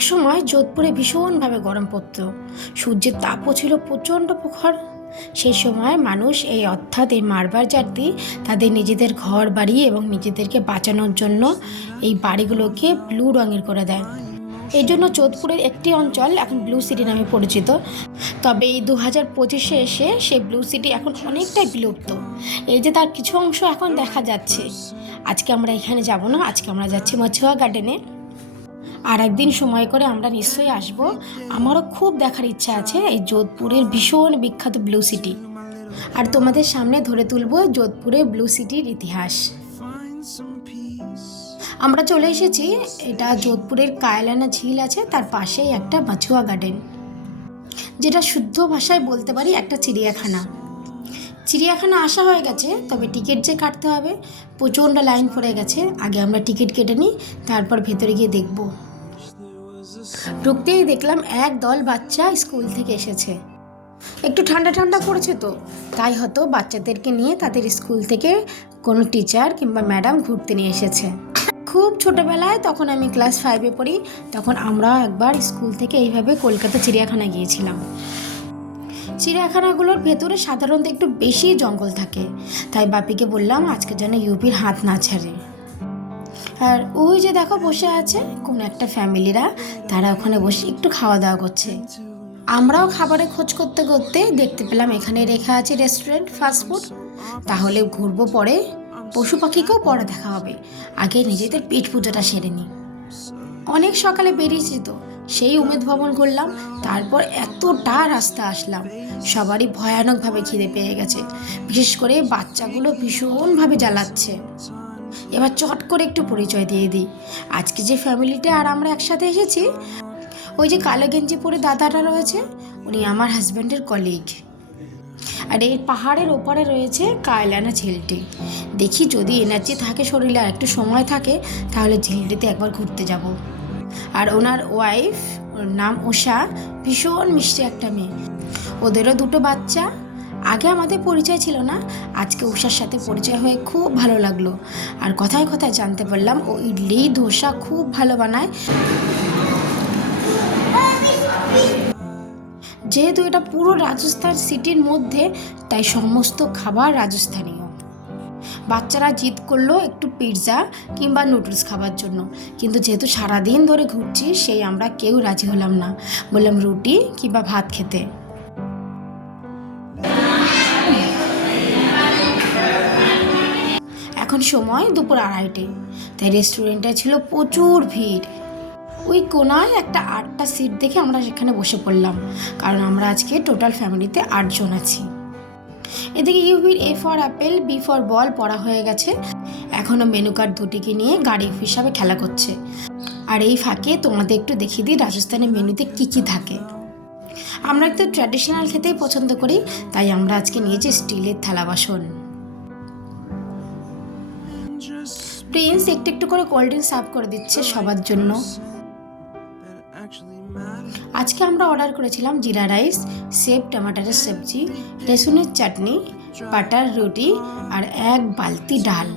একসময় যোধপুরে ভীষণভাবে গরম পড়ত। সূর্যের তাপও ছিল প্রচণ্ড প্রখর। সেই সময় মানুষ এই অর্থাৎ এই মারবার জাতি তাদের নিজেদের ঘর, বাড়ি এবং নিজেদেরকে বাঁচানোর জন্য এই বাড়িগুলোকে ব্লু রঙের করে দেয়। এই জন্য যোধপুরের একটি অঞ্চল এখন ব্লু সিটি নামে পরিচিত। তবে এই দু হাজার পঁচিশে এসে সেই ব্লু সিটি এখন অনেকটাই বিলুপ্ত। এই যে তার কিছু অংশ এখন দেখা যাচ্ছে। আজকে আমরা এখানে যাব না, আজকে আমরা যাচ্ছি মাছুয়া গার্ডেনে। আর একদিন সময় করে আমরা নিশ্চয়ই আসব। আমারও খুব দেখার ইচ্ছা আছে এই যোধপুরের ভীষণ বিখ্যাত ব্লু সিটি। আর তোমাদের সামনে ধরে তুলব যোধপুরের ব্লু সিটির ইতিহাস। আমরা চলে এসেছি, এটা যোধপুরের কায়লানা ঝিল আছে, তার পাশেই একটা বাছুয়া গার্ডেন যেটা শুদ্ধ ভাষায় বলতে পারি একটা চিড়িয়াখানা। চিড়িয়াখানা আসা হয়ে গেছে, তবে টিকিট যে কাটতে হবে, প্রচণ্ড লাইন পড়ে গেছে। আগে আমরা টিকিট কেটে নিই, তারপর ভেতরে গিয়ে দেখব। ঢুকতেই দেখলাম এক দল বাচ্চা স্কুল থেকে এসেছে। একটু ঠান্ডা ঠান্ডা পড়েছে তো। তাই হয়তো বাচ্চাদেরকে নিয়ে তাদের স্কুল থেকে কোনো টিচার কিংবা ম্যাডাম ঘুরতে নিয়ে এসেছে। খুব ছোটোবেলায় তখন আমি ক্লাস ফাইভে পড়ি, তখন আমরা একবার স্কুল থেকে এইভাবে কলকাতা চিড়িয়াখানায় গিয়েছিলাম। চিড়িয়াখানাগুলোর ভেতরে সাধারণত একটু বেশি জঙ্গল থাকে, তাই বাপিকে বললাম আজকে যেন ইউপির হাত না ছাড়ে। আর ওই যে দেখো বসে আছে কোন একটা ফ্যামিলিরা, তারা ওখানে বসে একটু খাওয়া দাওয়া করছে। আমরাও খাবারে খোঁজ করতে করতে দেখতে পেলাম এখানে রেখা আছে রেস্টুরেন্ট ফাস্টফুড তাহলে ঘুরবো পরে, পশু পাখিকেও পরে দেখা হবে। আগে নিজেদের পেট পুজোটা সেরে নিই। অনেক সকালে বেরিয়েছি তো, সেই উমেদ ভবন করলাম তারপর এতটা রাস্তা আসলাম, সবারই ভয়ানকভাবে খিদে পেয়ে গেছে। বিশেষ করে বাচ্চাগুলো ভীষণভাবে জ্বালাচ্ছে। এবার চট করে একটু পরিচয় দিয়ে দিই। আজকে যে ফ্যামিলিটা আর আমরা একসাথে এসেছি, ওই যে কালো গেঞ্জি পরে দাদাটা রয়েছে, উনি আমার হাজব্যান্ডের কলিগ আর এই পাহাড়ের ওপারে রয়েছে কায়লানা ঝিলটি। দেখি যদি এনার্জি থাকে শরীরে আর একটু সময় থাকে, তাহলে ঝিলটিতে একবার ঘুরতে যাব। আর ওনার ওয়াইফ ওর নাম উষা ভীষণ মিষ্টি একটা মেয়ে। ওদেরও দুটো বাচ্চা আগে আমাদের পরিচয় ছিল না, আজকে উষার সাথে পরিচয় হয়ে খুব ভালো লাগল। আর কথায় কথায় জানতে পারলাম ও ইডলি, ধোসা খুব ভালো বানায়। যেহেতু এটা পুরো রাজস্থান সিটির মধ্যে, তাই সমস্ত খাবার রাজস্থানীয়। বাচ্চারা জিদ করল একটু পিৎজা কিংবা নুডলস খাবার জন্য। কিন্তু যেহেতু সারাদিন ধরে ঘুরছি, সেই আমরা কেউ রাজি হলাম না। বললাম রুটি কিংবা ভাত খেতে। এখন সময় দুপুর আড়াইটে। তাই রেস্টুরেন্টে ছিল প্রচুর ভিড়। ওই কোনায় একটা আটটা সিট দেখে আমরা সেখানে বসে পড়লাম, কারণ আমরা আজকে টোটাল ফ্যামিলিতে আটজন আছি। এদিকে ইউভির A for apple B for ball পড়া হয়ে গেছে। এখনও মেনু কার্ড দুটিকে নিয়ে গাড়ি হিসাবে খেলা করছে। আর এই ফাঁকে তোমাদের একটু দেখিয়ে দিই রাজস্থানের মেনুতে কী কী থাকে। আমরা একটু ট্র্যাডিশনাল খেতেই পছন্দ করি, তাই আমরা আজকে নিয়েছি স্টিলের থালা বাসন। প্রিন্স একটু একটু করে কোল্ড ড্রিঙ্ক সার্ভ করে দিচ্ছে সবার জন্য আজকে আমরা অর্ডার করেছিলাম জিরা রাইস সেব টমাটারের সবজি রেসুনের চাটনি বাটার রুটি আর এক বালতি ডাল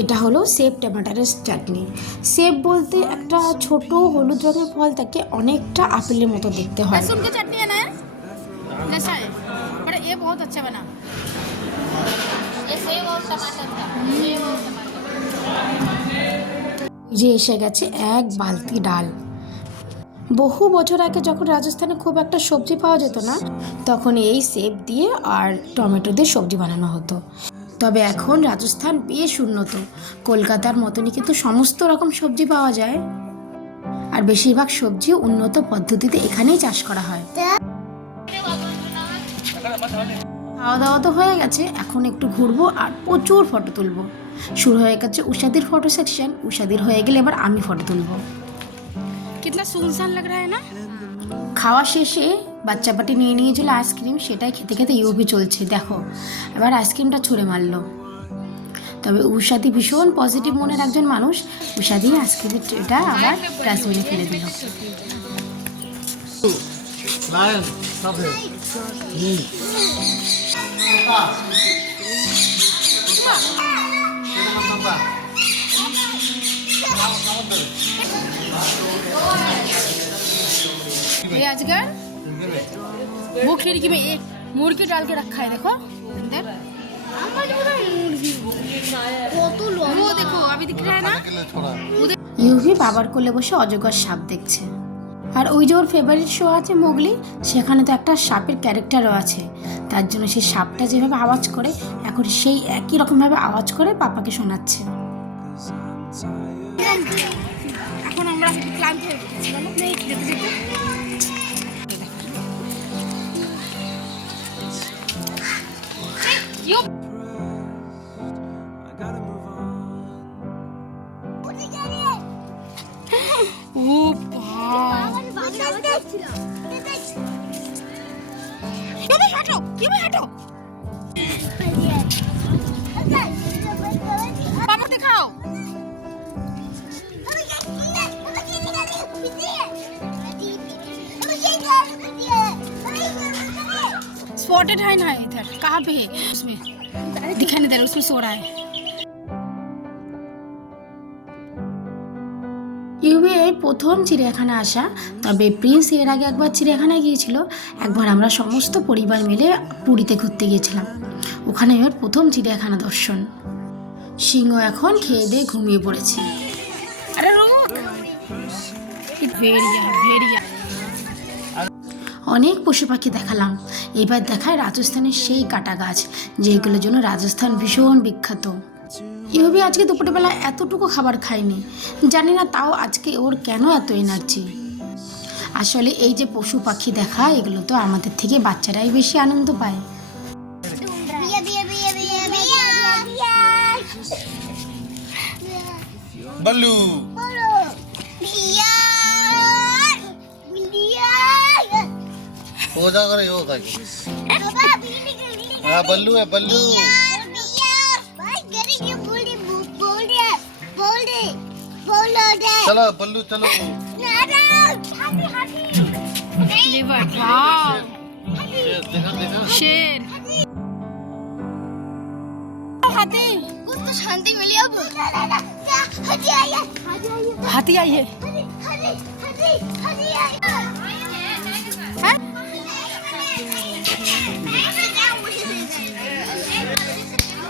এটা হলো সেব টমাটারের চাটনি সেব বলতে একটা ছোট হলুদ রঙের ফল তাকে অনেকটা আপেলের মতো দেখতে হয় लहसुन की चटनी है ना कैसा है पर ये बहुत अच्छा बना ये सेव और टमाटर का सेव और टमाटर যে এসে গেছে এক বালতি ডাল। বহু বছর আগে যখন রাজস্থানে খুব একটা সবজি পাওয়া যেত না, তখন এই সেব দিয়ে আর টমেটো দিয়ে সবজি বানানো হতো। তবে এখন রাজস্থান বেশ উন্নত। কলকাতার মতনই কিন্তু সমস্ত রকম সবজি পাওয়া যায়। আর বেশিরভাগ সবজি উন্নত পদ্ধতিতে এখানেই চাষ করা হয়। খাওয়া দাওয়া তো হয়ে গেছে, এখন একটু ঘুরবো আর প্রচুর ফটো তুলবো। শুরু হয়ে গেছে উষাদির ফটো সেকশন উষাদির হয়ে গেলে এবার আমি ফটো তুলবো। কিতনা সুনসান লাগ রা না? খাওয়া শেষে বাচ্চা পাটি নিয়ে নিয়ে চলে আইসক্রিম সেটাই খেতে খেতে ইউভি চলছে দেখো। এবার আইসক্রিমটা ছুঁড়ে মারলো। তবে উষাদি ভীষণ পজিটিভ মনের একজন মানুষ। উষাদি আইসক্রিমের এটা আবার ডাস্টবিনে ফেলে দিল। হুম ये अजगर वो खिड़की में एक मुर्गी डाल के रखा है देखो अंदर वो देखो अभी दिख रहा है ना उधर ইউভি বাবার কোলে বসে অজগর সাপ দেখছে আর ওই যে ওর ফেভারিট শো আছে মোগলি সেখানে তো একটা সাপের ক্যারেক্টারও আছে তার জন্য সেই সাপটা যেভাবে আওয়াজ করে এখন সেই একই রকমভাবে আওয়াজ করে পাপাকে শোনাচ্ছে এখন আমরা ক্লান্ত হয়ে গেছি বলো स्पॉटेड है ना इधर कहाँ पे है उसमें दिखाई नहीं दे रहा उसमें सो रहा है ইউবি এই প্রথম চিড়িয়াখানা আসা তবে প্রিন্স এর আগে একবার চিড়িয়াখানায় গিয়েছিল একবার আমরা সমস্ত পরিবার মিলে পুরীতে ঘুরতে গিয়েছিলাম ওখানে এবার প্রথম চিড়িয়াখানা দর্শন সিংহ এখন খেয়ে দিয়ে ঘুমিয়ে পড়েছে अरे रुक भेड़िया भेड़िया অনেক পশু পাখি দেখালাম। এবার দেখায় রাজস্থানের সেই কাটা গাছ যেগুলোর জন্য রাজস্থান ভীষণ বিখ্যাত। এভাবে আজকে দুপুরবেলা এতটুকু খাবার খায়নি জানি না তাও আজকে ওর কেন এত এনার্জি আসলে এই যে পশু পাখি দেখা এগুলো তো আমাদের থেকে বাচ্চারাই বেশি আনন্দ পায়। বলু। हो जा कर यो भाई बाबा बिल्ली बिल्ली हाँ बल्लू। है बल्लू चलो बल्लू चलो। नारा हाथी हाथी। शेर हाथी उसको तो शांति मिली अब। हाथी आइए हाथी आइए हाथी आइए हैं?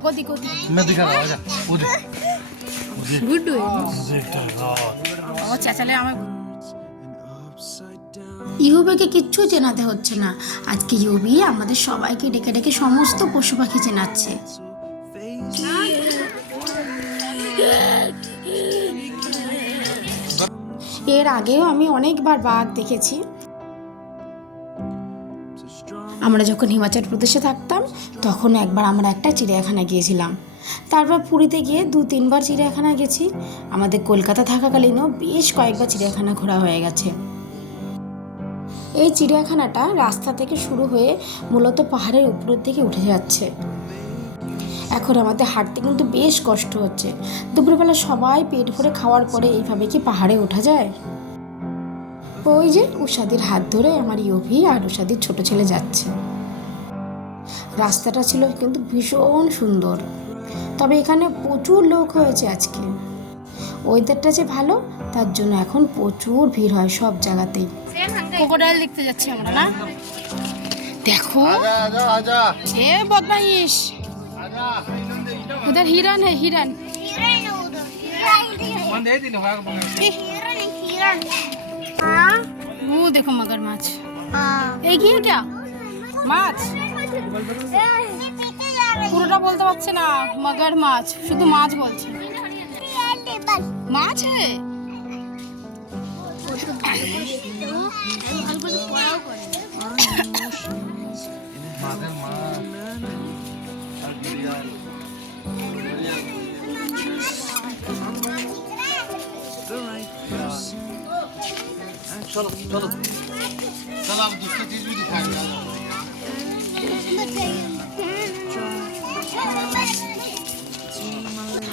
गोदी गोदी मैं दिखा रहा हूँ आजा उधर गुड देखता है ও চেঁচালে আমার ইহুবিকে কিচ্ছু চেনাতে হচ্ছে না আজকে ইহুবি আমাদের সবাইকে ডেকে ডেকে সমস্ত পশু পাখি চেনাচ্ছে এর আগেও আমি অনেকবার বাঘ দেখেছি আমরা যখন হিমাচল প্রদেশে থাকতাম, তখন একবার আমরা একটা চিড়িয়াখানা গিয়েছিলাম। তারপর পুরীতে গিয়ে দু, তিনবার চিড়িয়াখানা গেছি। আমাদের কলকাতা থাকাকালীনও বেশ কয়েকবার চিড়িয়াখানা ঘোরা হয়ে গেছে। এই চিড়িয়াখানাটা রাস্তা থেকে শুরু হয়ে মূলত পাহাড়ের উপরের দিকে উঠে যাচ্ছে। এখন আমাদের হাঁটতে কিন্তু বেশ কষ্ট হচ্ছে। দুপুরবেলা সবাই পেট ভরে খাওয়ার পরে এইভাবে কি পাহাড়ে ওঠা যায়? ওই যে উষাদির হাত ধরে আমার ইয়োভি আর উষাদির ছোট ছেলে যাচ্ছে রাস্তাটা ছিল কিন্তু ভীষণ সুন্দর তবে এখানে প্রচুর লোক হয়েছে আজকে ওয়েদারটা যে ভালো তার জন্য এখন প্রচুর ভিড় হয় সব জায়গাতেই ক্রোকোডাইল দেখতে যাচ্ছি আমরা না দেখো आजा आजा आजा ए बदमाइश आजा उधर हिरन है हिरन हिरण उधर हिरण दे दिन भाग ए, हिरण हिरण हाँ वो देखो मगरमच्छ हाँ एक ही है क्या মাছ पीछे जा रही পুরোটা বলতে পারছে না মগর মাছ শুধু মাছ বলছে है टेबल মাছ হে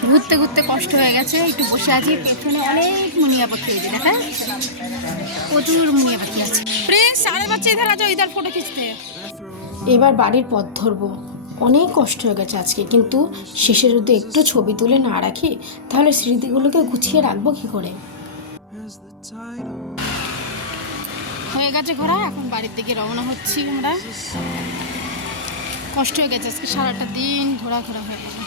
ঘুরতে ঘুরতে কষ্ট হয়ে গেছে একটু বসে আছি পেছনে অনেক মুনিয়া পাখি হয়েছে দেখা? প্রচুর মুনিয়া পাখি আছে। প্রিন্স আরে বাচ্চা ইধার আজ ইধার ফটো খিঁচতে। এবার বাড়ির পথ ধরবো। অনেক কষ্ট হয়ে গেছে আজকে কিন্তু শেষে যদি একটু ছবি তুলে না রাখি তাহলে স্মৃতিগুলোকে গুছিয়ে রাখব কী করে? হয়ে গেছে ঘোরা, এখন বাড়ির দিকে রওনা হচ্ছি আমরা। কষ্ট হয়ে গেছে আজকে সারাটা দিন ঘোরা ঘোরা হয়ে গেছে।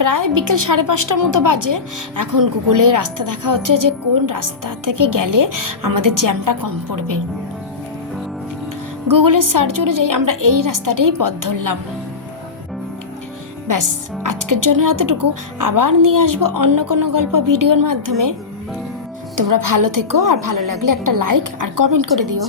প্রায় বিকেল সাড়ে পাঁচটার মতো বাজে। এখন গুগলে রাস্তা দেখা হচ্ছে যে কোন রাস্তা থেকে গেলে আমাদের জ্যামটা কম পড়বে। গুগলের সার্চ অনুযায়ী আমরা এই রাস্তাটাই পথ ধরলাম। ব্যাস, আজকের জন্য এতটুকু। আবার নিয়ে আসব অন্য কোনো গল্প ভিডিওর মাধ্যমে। তোমরা ভালো থেকো আর ভালো লাগলে একটা লাইক আর কমেন্ট করে দিও।